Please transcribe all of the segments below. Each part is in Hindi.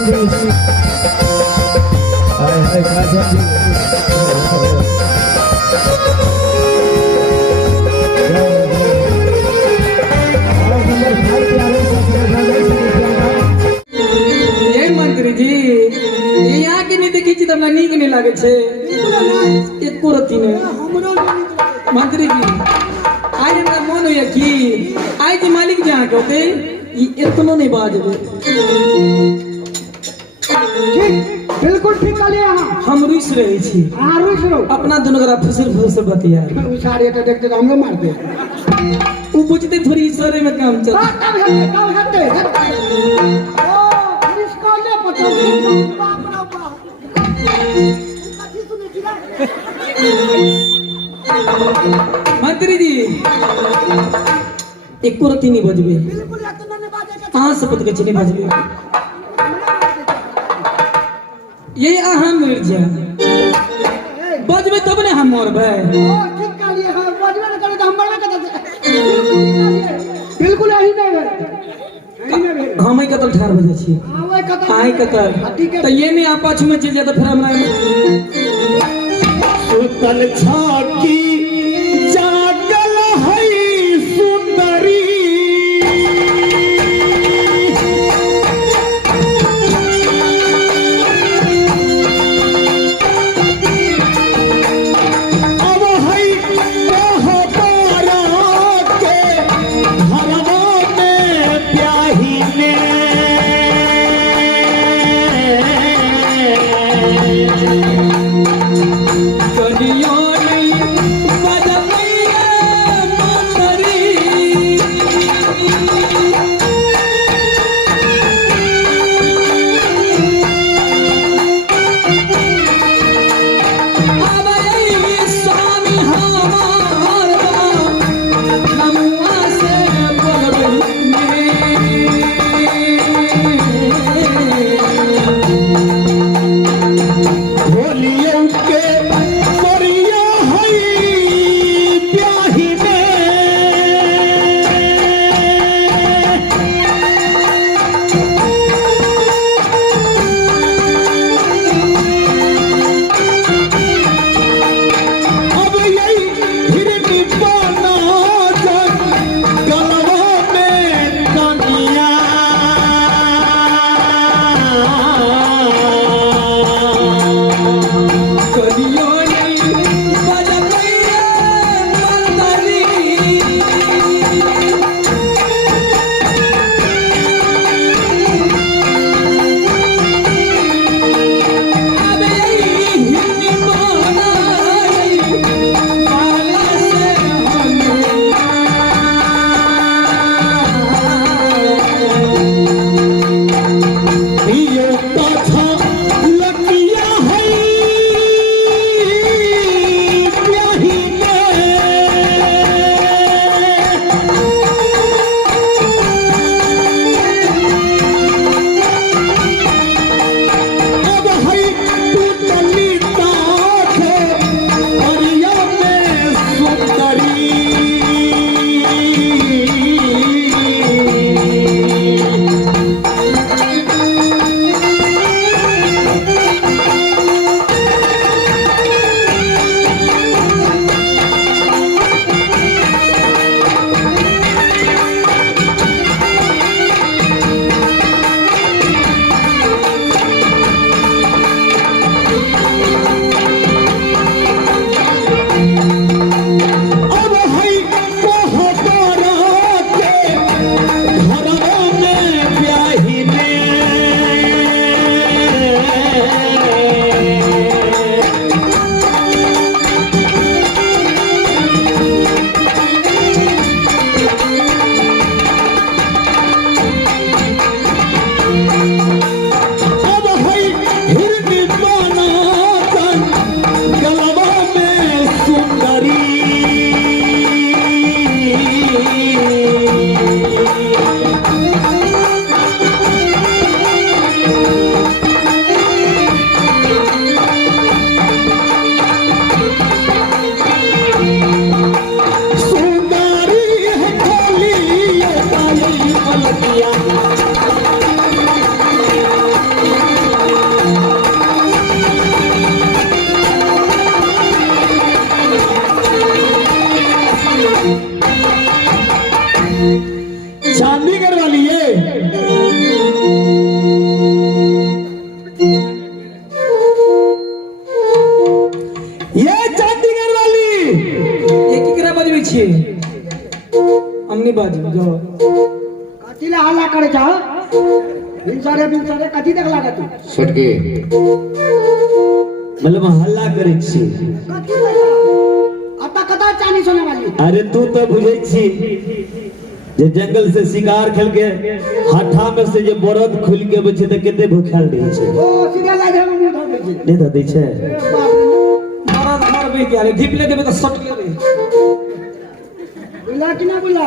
मंत्री जी यहाँ के नहीं देखी तो हमरा नीक नहीं लागे छे एको रती ने मंत्री जी आज हमरा मन होया कि आज मालिक जहाँ के होते इतनो नहीं बाजबे ठीक बिल्कुल ठीक कहलिए अहाँ हम रुस रहे छी रुस रहो अपना दोनों करा फुसर फुसर बतिया सारे तो देखते हमले मार दे वो बुझते थोड़ी इशारे में काम चल कब हटते ओ इसको ले पता बाप रे बाप कथी सुने दिला मंत्री जी एको रती नहीं बजबे बिल्कुल इतना नहीं बाजे कहाँ से पता के नहीं बजबे ये अहाँ मिर्जा बजबे तब ने हम मरबे ठीक कहलिए हां बजबे न करे तो हम मरबे करते बिल्कुल यही नहीं हम कतल ठार बजे छी आवे कतल आई कतल तो ये में आप पाछू में चल जाता फिर हमरा सुतल छाकी जागल है सुंदरी कनिया नहीं छी हमनी बाजू जो कथी ला हल्ला करे छ बिन सारे कथी देख लागा तू छटके मतलब हल्ला करे छी कथी ला आता कथा चानी सोने वाली अरे तू तो बुझे छी जे जंगल से शिकार खेल के हाथा में से जे बरद खुल के बचे त केते भूखाल रही छे ओ सीधा लागे में मुंह धर दे नहीं दै छे बाप रे मरद मरबे के अरे ढिपले देबे त सटले रे बुला कि ना बुला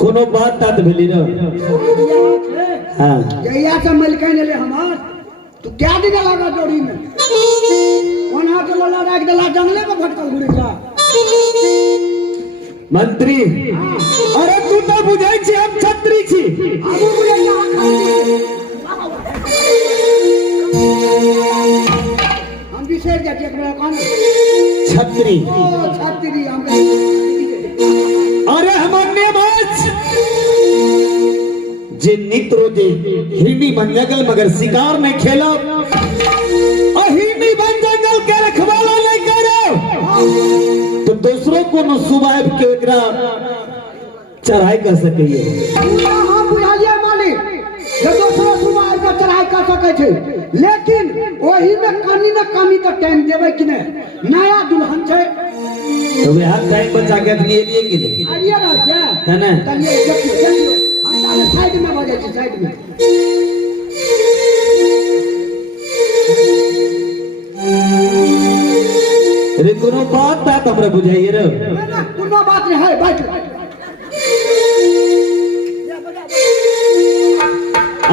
कोनो बात तात भेली न हां जइया से मलकै ले हमार तू क्या दिन लागा जोड़ी में कोन हाथ लला राख देला जंगले में भटकल घुरे जा मंत्री अरे तू तो बुझे छी हम छत्री छी आबू बुले जा हम बिसेर जाती एकरा कौन छत्री ओ छात्री हम अरे हमने बस जे नित रोजे हिरनी बन जंगल मगर शिकार में खेलो और हिरनी बन जंगल के रखवाला नहीं करो तो दूसरों को न सुबाइब के एकरा चढ़ाई कर सके हम बुझालिए मालिक जे दोसरो सुबाइब के चढ़ाई कर सके छै लेकिन ओही में कनी न कमी तो टाइम देबै कि नहीं नया दुल्हन छै तो वे हर टाइम बचा के अपनी लिए कि नहीं आइए ना क्या है ना चलिए देखिए हम ताले साइड में बजे छी साइड में अरे कोनो बात ता हमरा बुझाइए रे ना कोनो बात नहीं है बैठ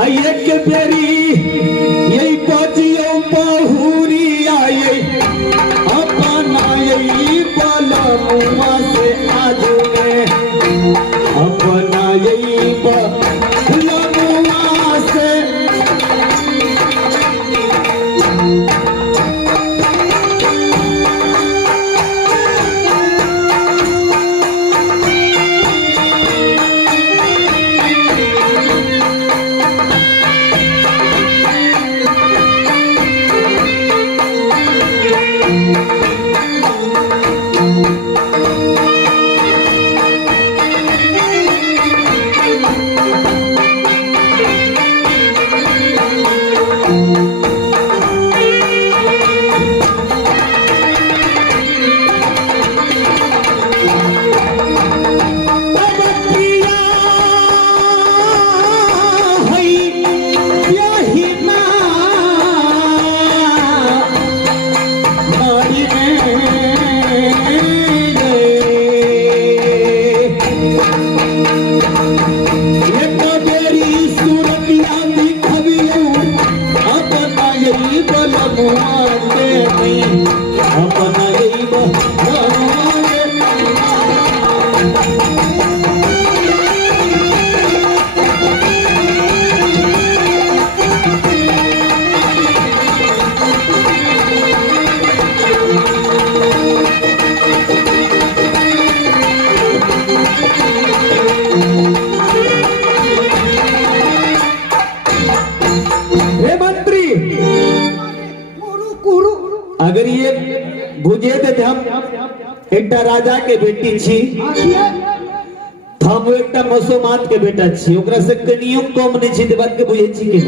आई एक बेरी यही पजियो बहुरी आई अपना यही बलमुआ से आज में अपना यही बलमुआ से अगर ये बुझे थे हम एक राजा के बेटी छी हम एक मसोमात के बेटा छी ओकरा से कनियो कम नहीं छी बात के बुझे छी के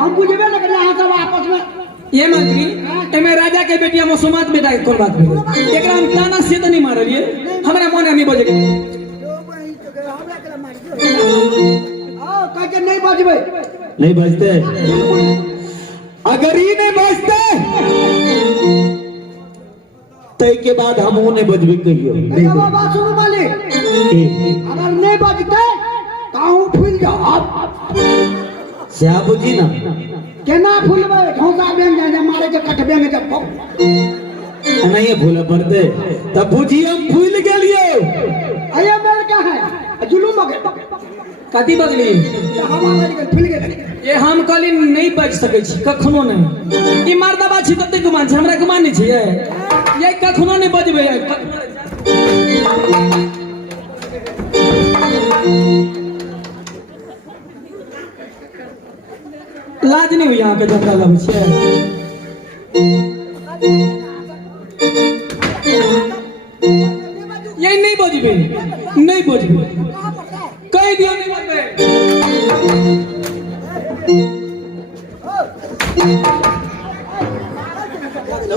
हम बुझबे न करे अहाँ सब आपस में ये मंत्री एमे राजा के बेटिया मसोमात बेटा के कोन बात भेल एकरा हम ताना से त नहीं मारलिए हमरा मन नहीं बजे कह के नहीं बजबे नहीं बजते अगर ये नहीं बजते तय के बाद हम नहीं बजबे कहियो बात सुनो मालिक अगर नहीं बजते ताऊ फूल जाओ श्याबू जी ना केना फूलबे ढोसा बेंग जा मारे के कटबे में जब नहीं फूल पड़ते तब बुझी हम फूल गेलिए अये बेर का है जुलूम हो गए कथी बगली हवा में फूल गए ये हम कली नहीं बज सकै छी कखनो नहीं ई मर्दबा छी तते गुमान छै हमरा गुमान नहीं छै ये कखनो नहीं बजबे लाज नहीं हुई यहाँ के जतरा लगे छे ये नहीं बजबे नहीं बजबे कह दियो नहीं बजबे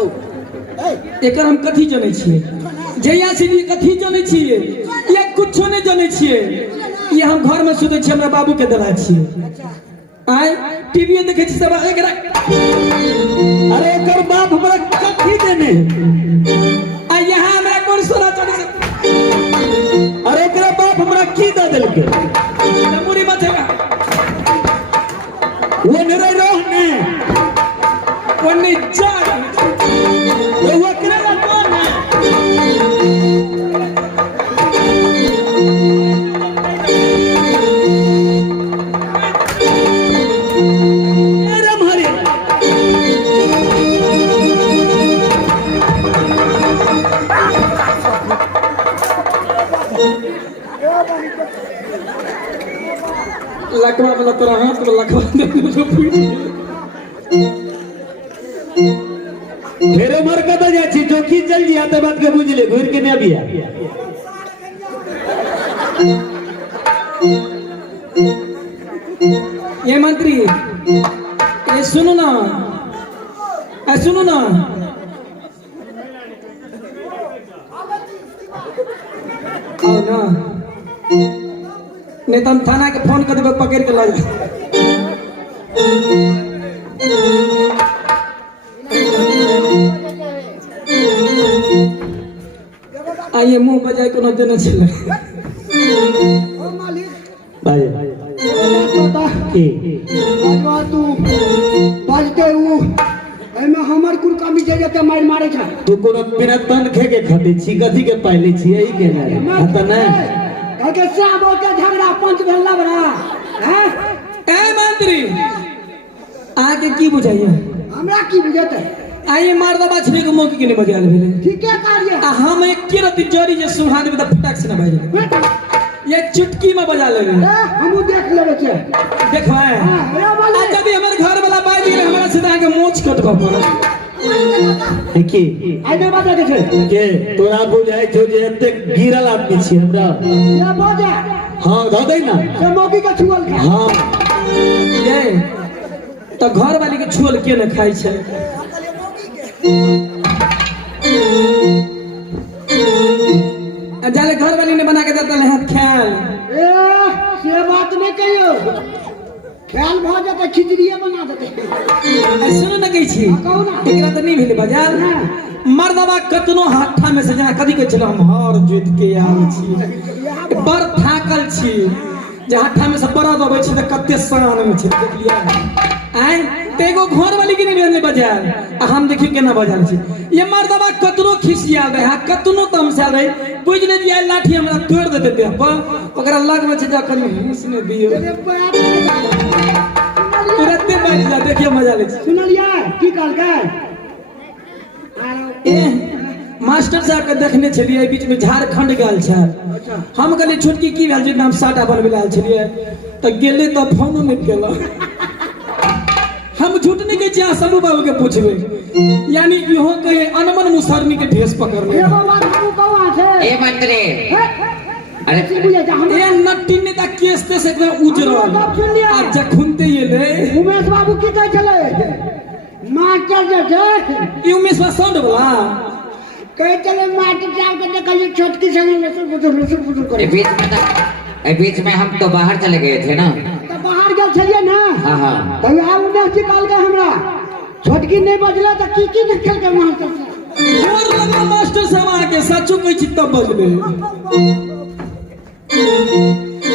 एकर हम कथी जाने छिए जया से भी कथी जाने छिए या कुछो नहीं जाने छिए ये हम घर में सुते छिए हमरा बाबू के दला छिए आय टीवी देखे छी सब एकरा अरे एकर बाप हमरा कथी देने आ यहाँ हमरा कोन सोना चढ़े अरे एकरा बाप हमरा की दे देलके मुड़ी मचेगा वो नरे रहने कोनी जा वो करे कौन है अरे हमारे लकवा वाला तोरा हाथ में लकवा दे जो फूट फेरे मर कदा जा छी जोखी चल जिया त बात के बुझ ले घुर के ने अबिया ये मंत्री ये सुनो ना आओ ना नहीं तो हम थाना के फोन कर देबे पकड़ के ला जा आइए मुंह बजाय कोनो देना चले ओ मालिक भाई तोता की बाजवा तू बाजते उ एमे हमर कुल कमी जे जते मार मारे छ तू कोनो बिना तन खे के खाते छी कथी के पहले छी यही के ना हत ना के साबो के झगड़ा पंच भेला बड़ा हैं ए मंत्री आके की बुझाइए हमरा की बुझते आइए मार दबा छने के मौके के नहीं बजा ले ठीक है कार्य आ हम एक के रति जड़ी जे सुहा देबे त फटाक से ना बाजे ये चुटकी में बजा ले हमू देख लेबे छे देखवाए हां ए वाला आज जब हमर घर वाला बाज गेल हमरा सीधा के मोछ कटबा पड़ल की आई दे बात छे के तोरा बुझाय छौ जे एते गिरल आदमी छी हमरा या बाजा हां द दे ना से मौकी का छुअल खा हां ये तो घर वाली के छोल के न खाई छे जाले घर वाली ने बना के देता है ख्याल ए से बात नहीं कहियो ख्याल भ जाते खिचड़िए बना देते सुनो न कही छी कहू ना एकरा त नहीं भेले बाजार मर्दबा कतनो हाथा में से जना कदी के चलो हम हर जोत के आल छी बड़ थाकल छी जे हाथा में से बरद अबै छी त कते शान में छी देख लिया आय तेगो घर वाली के नहीं भेले बाजार आ हम देखी केना बाजार छी ये मर्दबा कतनो खिसिया रहे कतनो तमसा रहे बुझ ने दिया लाठी हमरा तोड़ देते देह पर ओकरा लग में छै जखन हिसने दियो तुरंत बैठ जा देखियो मजा ले छी सुनलिया की कहल के ए मास्टर साहब के देखने छलिए बीच में झारखंड गेल छ हम कहलिए छोटकी की भेल जे नाम साटा बनबे लाल छलिए त गेले त फोनो नहीं केला हम झूठ नहीं कहे छी सबू बाबू के पूछबे यानी इहो कहे अनमन मुसरनी के ढेस पकड़ने ए बाबा हमू कहां छे ए मंत्री अरे की बुझे जा हम ए नट्टी ने ता केस ते से एकदम उजरल आ जखुनते ये ले उमेश बाबू की कह चले मास्टर जे छे ई उमेश बा साउंड वाला कह चले मास्टर साहब के देखिए छोटकी संग लसुर बुजुर करे बीच में हम तो बाहर चले गए थे ना तो बाहर गेल छलिए ना हाँ हाँ कहियो आ उमेश जी कहल के हमरा छोटकी नहीं बजला त की निकल के मास्टर साहब और लगा मास्टर साहब आके सचो कहि छी तब बजबे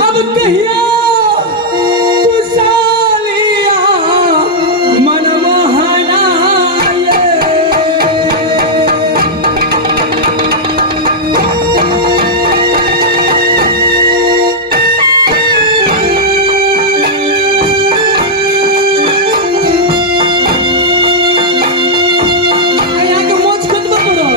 अब कहिया कुसालिया मन मोहनाए आया के मोच कटबा पड़ो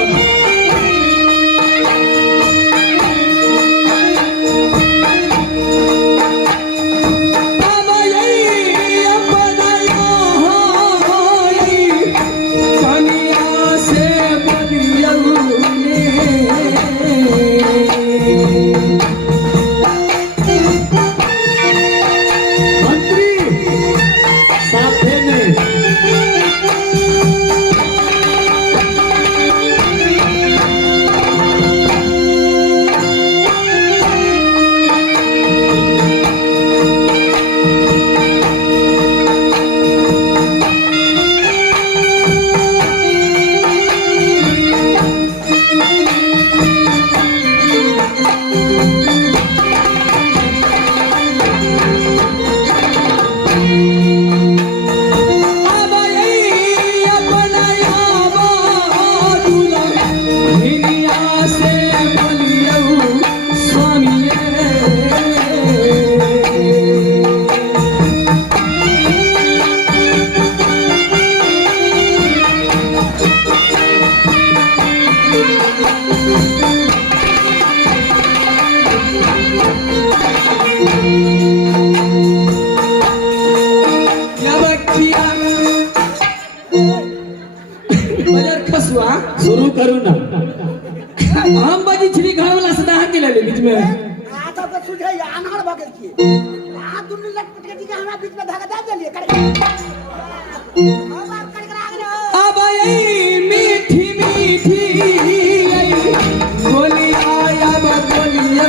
या बच्चिया बाजार खसुआ शुरू करू ना हम बाजी छिड़ी घर वाला सदा के ले बीच में आता को सुझे अनार भगल की आ दुनु लटपट के हमरा बीच में धागा दे देलिए कर अब आप कर कर आगे अब आई मीठी मीठी बोली आया बोलिया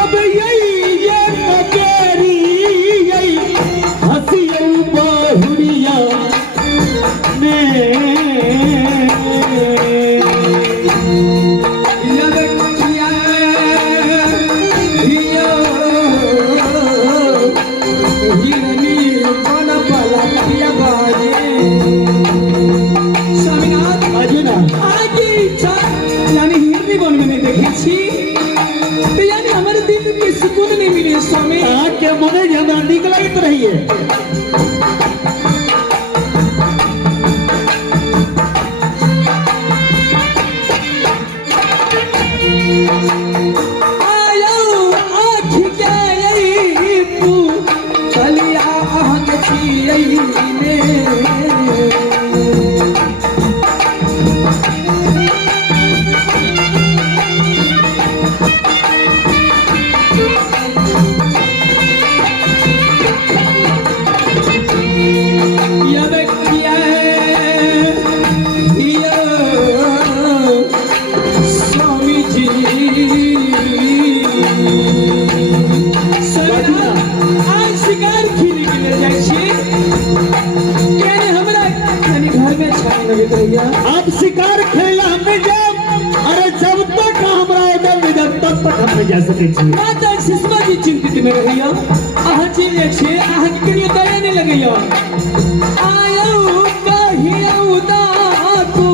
अब ये मकेरी यही हंसियों बहुरिया ने या बच्चिया हिरनी कौन पला पिया बाजे स्वामीनाथ बाजू ना आगे यानी हिरनी बन में नहीं देखी छी तो यानी हमारे दिल में सुकून नहीं मिले स्वामी आके मने ज्यादा निकलत रही है आयो आँख के यही तू कलिया आँख छियई ने या बच्चिया या स्वामी जी आज शिकार खेले के लिए जाइ छी यानी हमरा यानी घर में छाने लगे भैया अब शिकार खेला हमें जब अरे जब तक हमरा एदम जब तब तक हम नहीं जा सके छी माता सुषमा जी चिंतित में रहिया आह जी छे आह के लिए दया नहीं लगैया आयो कहियो दा तू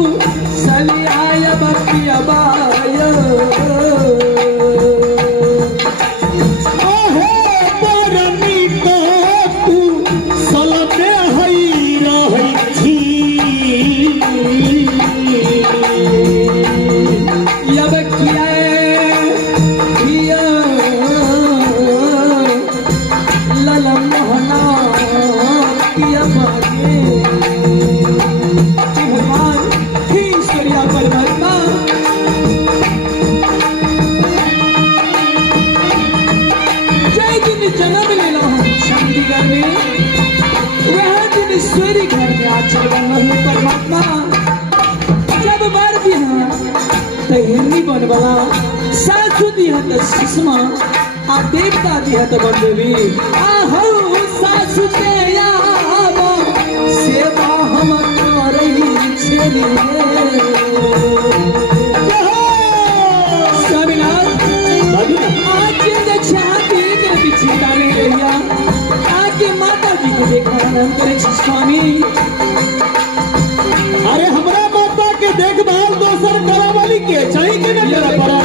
सली आया बपिया बायो ओहे बरनी तो तू सलमे हई रहई छी या बकिया लला मोहना पिया बागे भगवान हे ईश्वरिया परमात्मा जय दिन जन्म ले लो शांति घर में वह दिन ईश्वरी घर में आचर बनो परमात्मा जब बार दिया तो हिरनी बन वाला सासु दिया तो सुषमा आ देवता दिया तो बंदेवी आहौ सासु के आवा सेवा हम करई छेली स्वामीनाथ बाजू ना आज जे छाती के पीछे डाले रहिया आके माता जी को देखा हम करे छी स्वामी अरे हमरा माता के देखभाल दोसर करा वाली के चाहिए कि नहीं मेरा पड़ा